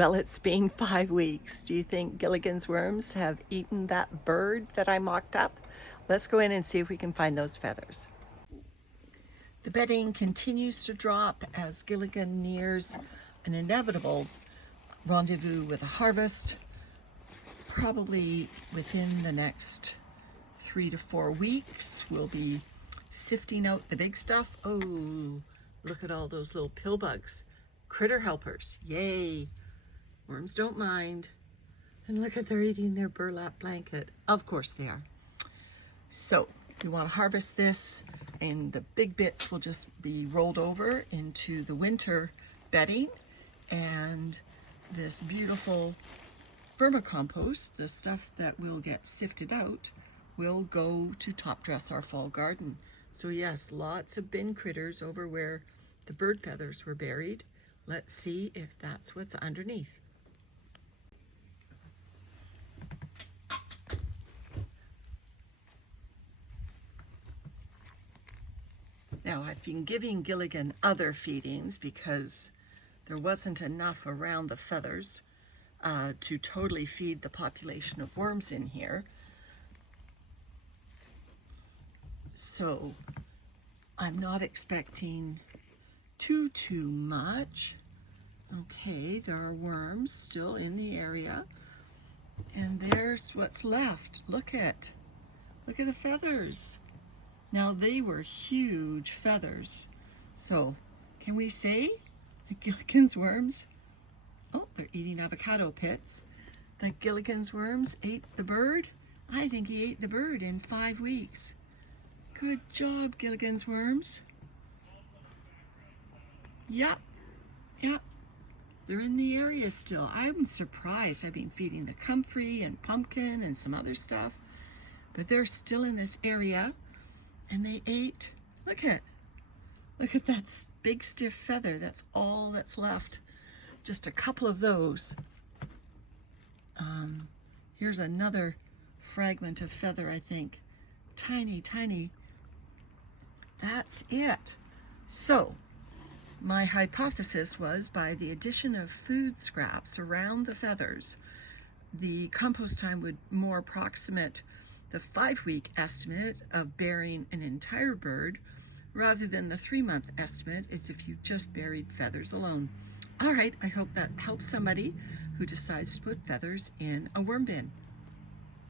Well, it's been 5 weeks. Do you think Gilligan's worms have eaten that bird that I mocked up? Let's go in and see if we can find those feathers. The bedding continues to drop as Gilligan nears an inevitable rendezvous with a harvest, probably within the next 3 to 4 weeks. We'll be sifting out the big stuff. Oh, look at all those little pill bugs. Critter helpers, yay. Worms don't mind. And look at, they're eating their burlap blanket. Of course they are. So we want to harvest this, and the big bits will just be rolled over into the winter bedding, and this beautiful vermicompost, the stuff that will get sifted out, will go to top dress our fall garden. So yes, lots of bin critters over where the bird feathers were buried. Let's see if that's what's underneath. Now, I've been giving Gilligan other feedings because there wasn't enough around the feathers to totally feed the population of worms in here. So I'm not expecting too much. Okay, there are worms still in the area, and there's what's left. Look at the feathers. Now, they were huge feathers. So can we say that Gilligan's worms, oh, they're eating avocado pits, that Gilligan's worms ate the bird? I think he ate the bird in 5 weeks. Good job, Gilligan's worms. Yep. They're in the area still. I'm surprised. I've been feeding the comfrey and pumpkin and some other stuff, but they're still in this area. And they ate, look at that big stiff feather. That's all that's left. Just a couple of those. Here's another fragment of feather, I think. Tiny. That's it. So my hypothesis was, by the addition of food scraps around the feathers, the compost time would more approximate the 5-week estimate of burying an entire bird, rather than the 3-month estimate as if you just buried feathers alone. All right, I hope that helps somebody who decides to put feathers in a worm bin.